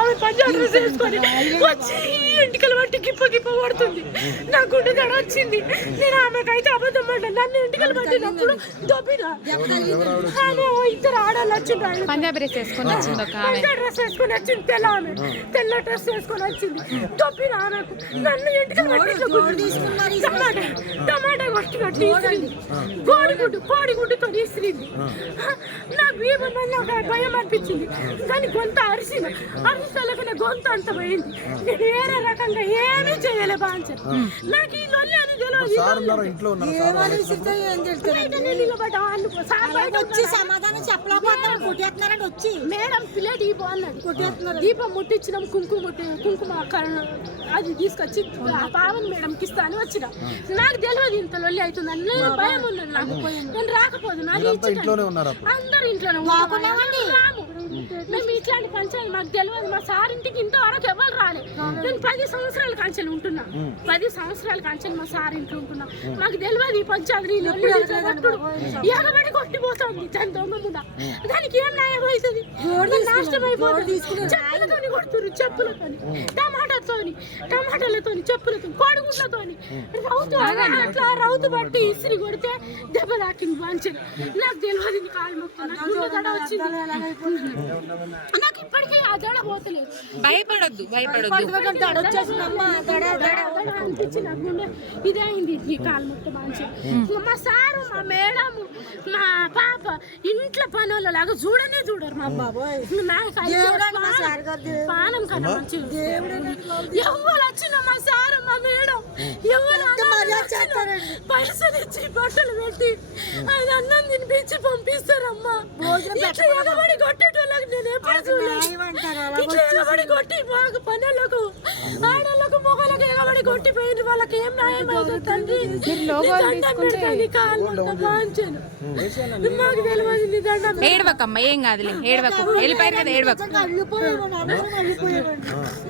ఆమె పంజాబ్ డ్రెస్ వేసుకొని వచ్చి ఇంటికల బట్టి గిప్ప గిప్ప పడుతుంది. నా గుండె దడ వచ్చింది. నేను ఆమెకైతే అబద్ధం పడ్డాను. నన్ను ఇంటికలు పట్టినప్పుడు దొబ్బినా. ఆమె ఇద్దరు ఆడాలి వచ్చింది. పంజాబ్ డ్రెస్ వేసుకొని వచ్చింది. పంజాబ్ డ్రెస్ వేసుకొని వచ్చింది. తెల్ల డ్రెస్ వేసుకొని వచ్చింది. దొబ్బినా ఆమెకు. నన్ను ఇంటికలు పట్టి టమాటా కొట్టి కోడిగుడ్డుతో ఇసిరింది. నాకు నాకు భయం అనిపించింది. దాని గొంత అరిసెలకనే గొంత అంత పోయింది. నేను వేరే రకంగా ఏమీ చేయలే బాగా. నాకు ఈ లొల్లి అని తెలియదు. సమాధానం చెప్పలేకపోతారు. కొట్టేస్తున్నారని వచ్చి మేడం పిల్ల దీపం అన్నది. దీపం ముట్టించినాం. కుంకుమ అది తీసుకొచ్చి పావన్ మేడంకి ఇస్తా అని వచ్చిన. నాకు తెలియదు ఇంత లొల్లి అవుతుందని. నేను భయం ఉన్నాను. నాకు నేను రాకపోదు. అందరు ఇంట్లోనే రాము. మేము ఇట్లాంటి పంచాయతీ మాకు తెలియదు. మా సార్ ఇంటికి ఇంతవరకు ఎవరు రాలేదు. నేను 10 సంవత్సరాల కాంచెలు ఉంటున్నా. 10 సంవత్సరాల కాంచెలు మా సార్ ఇంట్లో ఉంటున్నా. మాకు తెలియదు ఈ పంచాయతీ ఎగబడి కొట్టిపోతుంది. దాని దొంగ ముంద దానికి ఏం న్యాయం అవుతుంది? నాశనం అయిపోతుంది. చెప్పులతోని కొడుతురు. చెప్పులతోని టమాటాలతో చెప్పులతో కోడిగుడ్లతో అట్లా రౌతు బట్టి ఇసిరి కొడితే దెబ్బ తాకింది పంచలు. నాకు తెలియదు. కాలు మొక్కుతున్నా. దడ వచ్చింది. నాకు ఇప్పటికీ ఆ దడ పోతలేదు. భయపడొద్దు. అనిపించింది. నాకు గుండె ఇదే అయింది. ఈ కాలు మొత్తం మంచి. మా సారు, మా మేడం, మా పాప ఇంట్లో పని వాళ్ళలాగా చూడరు. మా బాబాయ్ పానం కన్నా మంచిగా ఎవరు వచ్చిన మా సారు, మా మేడం ఎవరు పైసలు ఇచ్చి బట్టలు పెట్టి ఆయన అన్నం తినిపించి పంపిస్తారమ్మా. ఇట్లా ఎగబడి కొట్టేటోళ్ళకి నేను ఎప్పుడు చూడలేదు. ఇట్లా ఎగబడి కొట్టి మాకు పనులకు ఆడోళ్ళకు మొగలకు ఎగబడి కొట్టిపోయింది. వాళ్ళకి ఏం న్యాయం అవుతుంది తండ్రి? కాలు బాంచాను. మాకు తెలియదు. దండం ఏడవకమ్మ, ఏం కాదులే. ఏడవకు. వెళ్ళిపోయారు కదా, ఏడవకు.